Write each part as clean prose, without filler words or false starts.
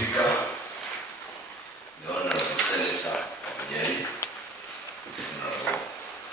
Speaker, the Honorable Senator of Nyeri,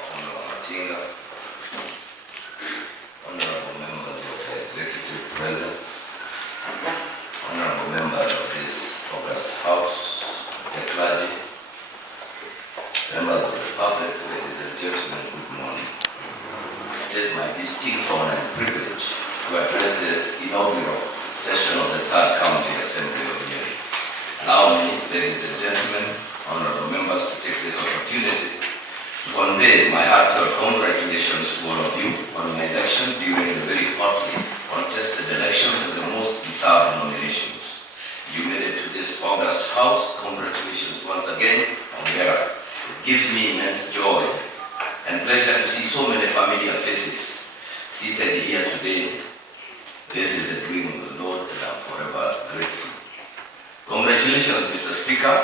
Honorable Matinga, Honorable members of the Executive present, Honorable members of this august House, the clergy, members of the public, ladies and gentlemen, good morning. It is my distinct honor and privilege to address the inaugural session of the Third County Assembly of Nyeri. Allow me, ladies and gentlemen, honorable members, to take this opportunity to convey my heartfelt congratulations to all of you on my election during the very hotly contested elections and the most deserved nominations. You made it to this august House. Congratulations once again on Nyeri. It gives me immense joy and pleasure to see so many familiar faces seated here today. This is the doing of the Lord, and I'm forever grateful. Congratulations, Mr. Speaker,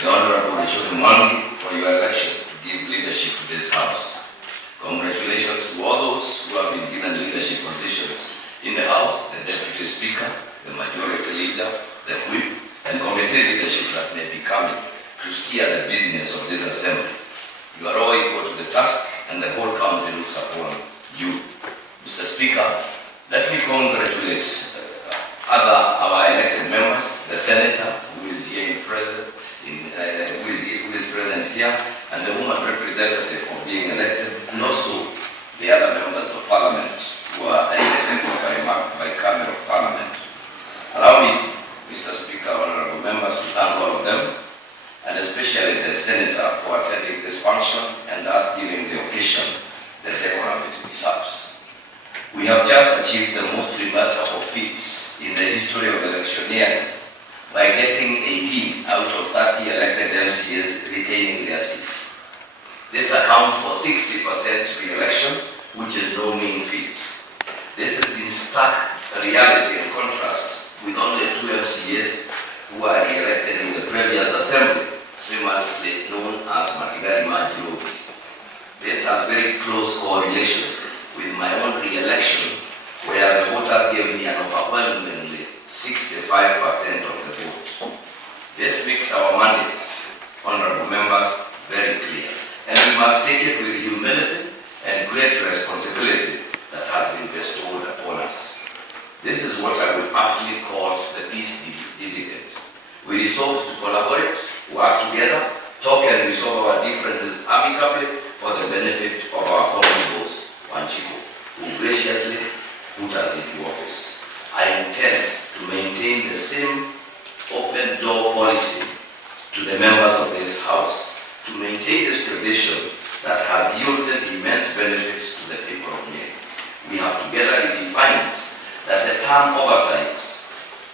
the Honorable Mutahi, for your election to give leadership to this House. Congratulations to all those who have been given leadership positions in the House, the Deputy Speaker, the Majority Leader, the Whip, and committee leadership that may be coming to steer the business of this Assembly. You are all equal to the task, and the whole county looks upon you. Mr. Speaker, let me congratulate our elected members, the Senator who is here present, who is present here, and the woman representative for being elected, and also the other members of Parliament who are elected by Camera of Parliament. Allow me, Mr. Speaker, honorable members, to thank all of them, and especially the Senator for attending this function and thus giving the occasion the decorum it deserves. We have just achieved the most remarkable feats in the history of electioneering by getting 18 out of 30 elected MCAs retaining their seats. This accounts for 60% re-election, which is no mean feat. This is in stark reality and contrast with only 2 MCAs who are re-elected in the previous assembly, famously known as Kahiga. This has very close correlation with my own re-election, where the voters gave me an overwhelmingly 65% of the vote. This makes our mandate, honorable members, very clear, and we must take it with humility and great responsibility that has been bestowed upon us. This is what I would aptly call the peace dividend. We resolved to collaborate, work together, talk and resolve our differences amicably for the benefit of our common goals. Who graciously put us into office. I intend to maintain the same open door policy to the members of this House, to maintain this tradition that has yielded immense benefits to the people of Nyeri. We have together defined that the term oversight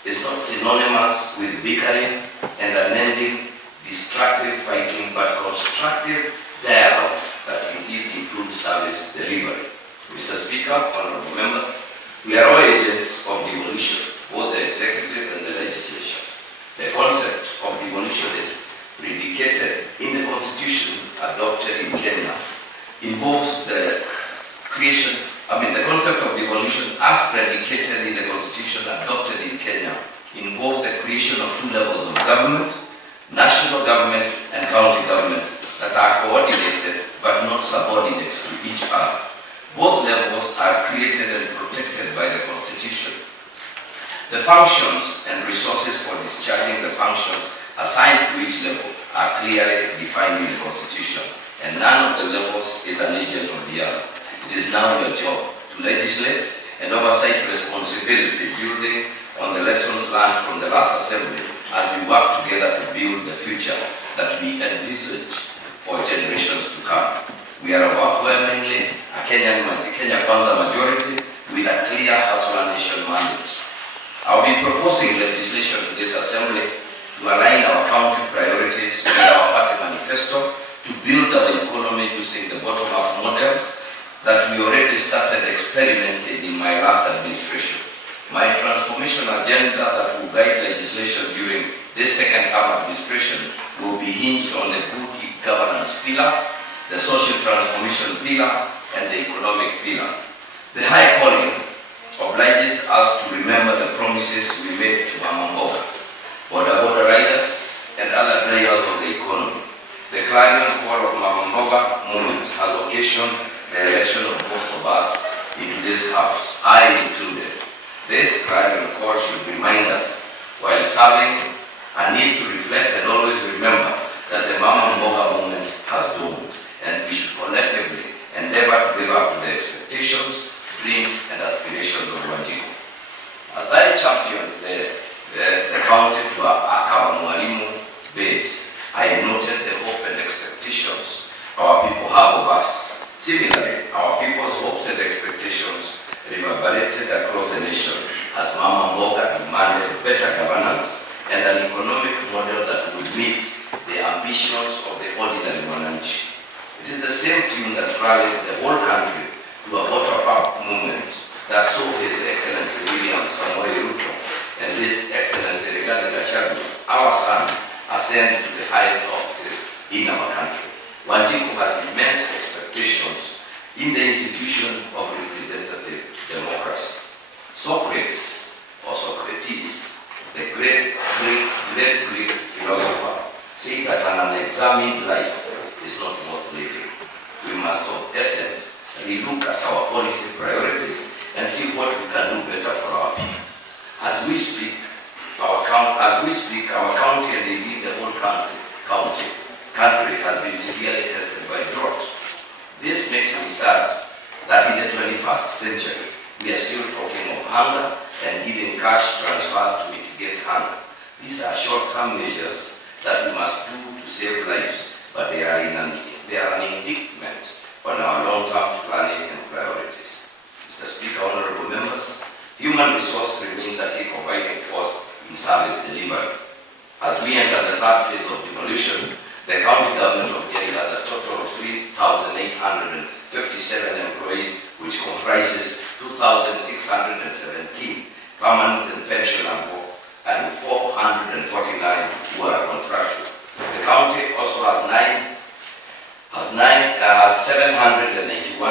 is not synonymous with bickering and unending destructive fighting, but constructive dialogue that indeed includes service delivery. Mr. Speaker, honorable members, we are all agents of devolution, both the executive and the legislature. The concept of devolution is predicated in the constitution adopted in Kenya, involves the creation, the concept of devolution as predicated in the constitution adopted in Kenya involves the creation of 2 levels of government, national government and county government, that are coordinated but not subordinate to each other. Both levels are created and protected by the Constitution. The functions and resources for discharging the functions assigned to each level are clearly defined in the Constitution, and none of the levels is an agent of the other. It is now your job to legislate and oversight responsibility, building on the lessons learned from the last assembly as we work together to build the future that we envisage for generations to come. We are overwhelmingly a Kenya Kwanza majority with a clear hustler nation mandate. I'll be proposing legislation to this assembly to align our county priorities with our party manifesto to build our economy using the bottom-up model that we already started experimenting in my last administration. My transformation agenda that will guide legislation during this second-term administration will be hinged on the good governance pillar, the social transformation pillar, and the economic pillar. The high calling obliges us to remember the promises we made to Mama Mboga commission the election of most of us into this house, I included. This cry and call should remind us, while serving, a need to reflect and always remember that the Mama Mboga movement has doomed, and we should collectively endeavor to live up to the expectations, dreams, and aspirations of Wanjiku. As I championed the county to our Mwalimu bid, I noted the hope and expectations our people have of us. Similarly, our people's hopes and expectations reverberated across the nation as Mama Mboga demanded better governance and an economic model that would meet the ambitions of the ordinary Mwananchi. It is the same tune that rallied the whole country to a bottom-up movement that saw His Excellency William Samoei Ruto and His Excellency Rigathi Gachagua, our son, ascend to the highest offices in our country. Wanjiku has immense expectations in the institution of representative democracy. Socrates, or Socrates, the great Greek philosopher, said that an unexamined life is not worth living. We must, of essence, relook at our policy priorities and see what we can do better for our people. As we speak, our county and indeed the whole country has been severely tested by drought. This makes me sad that in the 21st century, we are still talking of hunger and giving cash transfers to mitigate hunger. These are short-term measures that we must do to save lives, but they are an indictment on our long-term planning and priorities. Mr. Speaker, honorable members, human resource remains a key providing force in service delivery. As we enter the third phase of devolution, the county government of Nyeri has a total of 3,857 employees, which comprises 2,617 permanent and pensionable and 449 who are contractual. The county also has 791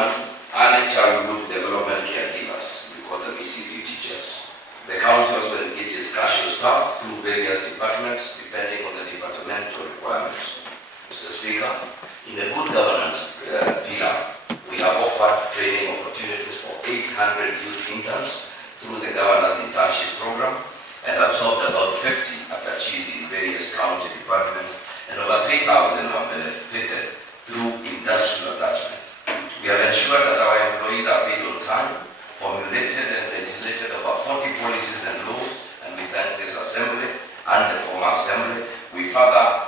early childhood development caregivers. We call them ECD teachers. The county also engages casual staff through various departments depending on the departmental requirements. Mr. Speaker, in the good governance pillar, we have offered training opportunities for 800 youth interns through the Governor's Internship Program and absorbed about 50 attaches in various county departments, and over 3,000 have benefited through industrial attachment. We have ensured that our employees are paid on time, formulated and legislated over 40 policies and laws, and we thank this Assembly and the former Assembly. We further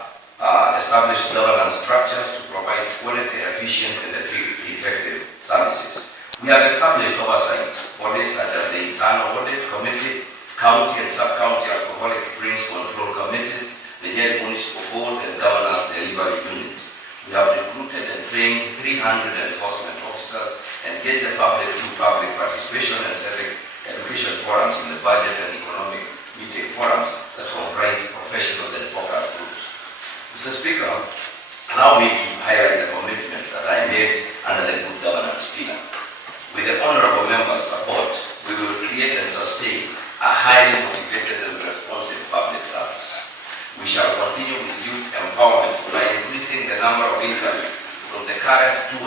established governance structures to provide quality, efficient, and effective services. We have established oversight bodies such as the Internal Audit Committee, County and Sub-County Alcoholic Drinks Control Committees, the Nyeri Municipal Board, and Governance Delivery Unit. We have recruited and trained 300 enforcement officers, engaged the public through public participation and civic education forums in the budget and economic meeting forums that comprise professionals and focus groups. Mr. Speaker, allow me to highlight the commitments that I made under the good governance pillar. With the honorable members' support, we will create and sustain a highly motivated and responsive public service. We shall continue with youth empowerment by increasing the number of interns from the current 200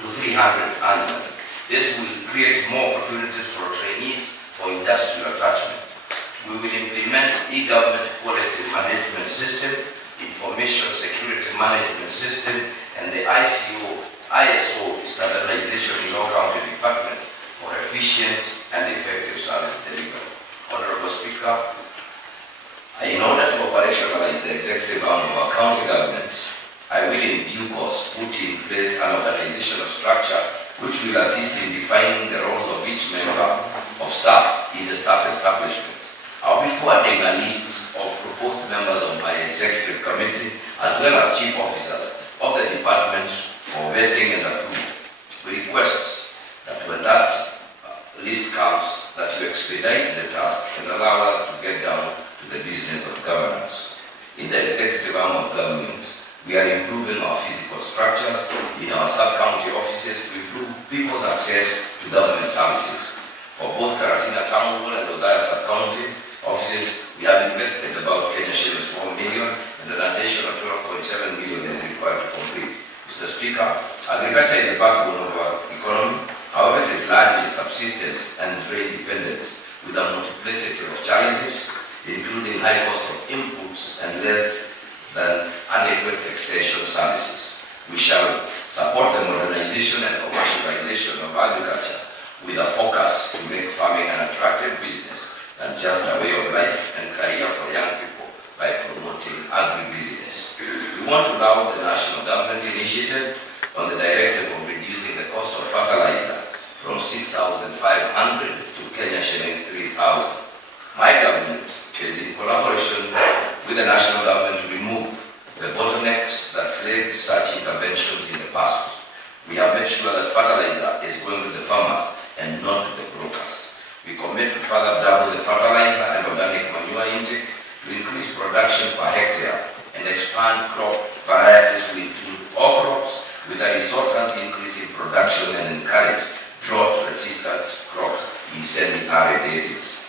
to 300 annually. This will create more opportunities for trainees for industrial attachment. We will implement e-government quality management system, information security management system, and the ISO standardization in all county departments for efficient and effective service delivery. Honorable Speaker, in order to operationalize the executive arm of our county government, I will in due course put in place an organizational structure which will assist in defining the roles of each member of staff in the staff establishment. I'll be forwarding a list of proposed members of my executive committee as well as chief officers of the department for vetting and approval. We request that when that list comes, that you expedite the task and allow us to get down to the business of governance. In the executive arm of government, we are improving our physical structures in our sub-county offices to improve people's access to government services. For both Karatina Town Hall and Odaya sub-county offices, we have invested about Kenya shillings 4 million, and an additional 12.7 million is required to complete. Mr. Speaker, Agriculture is the backbone of our economy. However, it is largely subsistence and trade dependent, with a multiplicity of challenges, including high cost of inputs and less than adequate extension services. We shall support the modernization and commercialization of agriculture with a focus to make farming an attractive business and just a way of life and career for young people by promoting agribusiness. We want to laud the national government initiative on the directive of reducing the cost of fertilizer from 6,500 to Kenya shillings 3,000. My government is in collaboration with the national government to remove the bottlenecks that plagued such interventions in the past. We have made sure that fertilizer is going to the farmers and not to the brokers. We commit to further double the fertilizer and organic manure intake to increase production per hectare and expand crop varieties to include all crops with a resultant increase in production and encourage drought-resistant crops in semi-arid areas.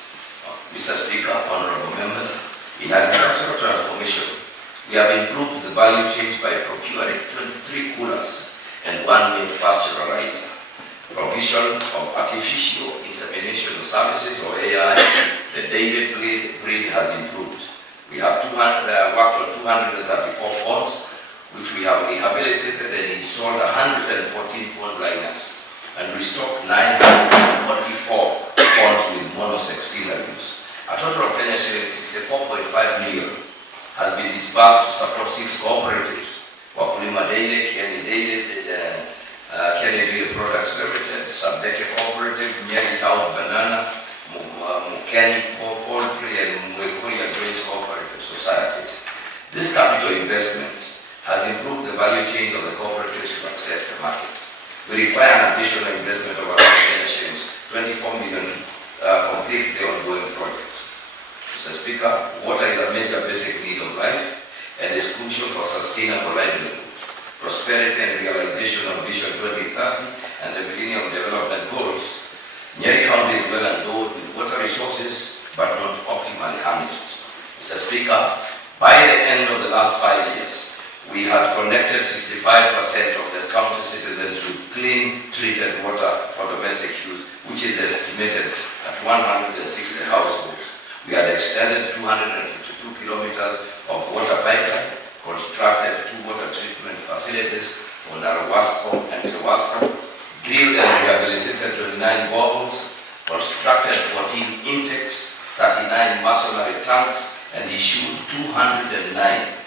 Mr. Speaker, honorable members, in agricultural transformation, we have improved the value chains by procuring 23 coolers and 1 milk pasteurizer. Provision of artificial insemination services, or AI, the dairy breed has improved. We have worked on 234 ponds, which we have rehabilitated and installed 114 pond liners, and restocked 944 ponds with monosex filament. A total of Kenya shillings 64.5 million has been disbursed to support 6 cooperatives: Wakulima Dairy, Kieni Dairy Products Limited, Sabeke Cooperative, Nyeri South Banana, Mukeni Poultry, and Mwekuria Grains Cooperative Societies. This capital investment has improved the value chains of the cooperatives to access the market. We require an additional investment of around 24 million to complete the ongoing project. Mr. Speaker, water is a major basic need of life and is crucial for sustainable livelihood, prosperity and realization of Vision 2030 and the Millennium Development Goals. Nyeri County is well endowed with water resources, but not optimally harnessed. Mr. Speaker, by the end of the last 5 years, we had connected 65% of the county citizens with clean, treated water for domestic use, which is estimated at 160 households. We had extended 252 kilometers of water pipeline, constructed 2 water treatment facilities for Narwasco and Kewasco, drilled and rehabilitated 29 boreholes, constructed 14 intakes, 39 masonry tanks, and issued 209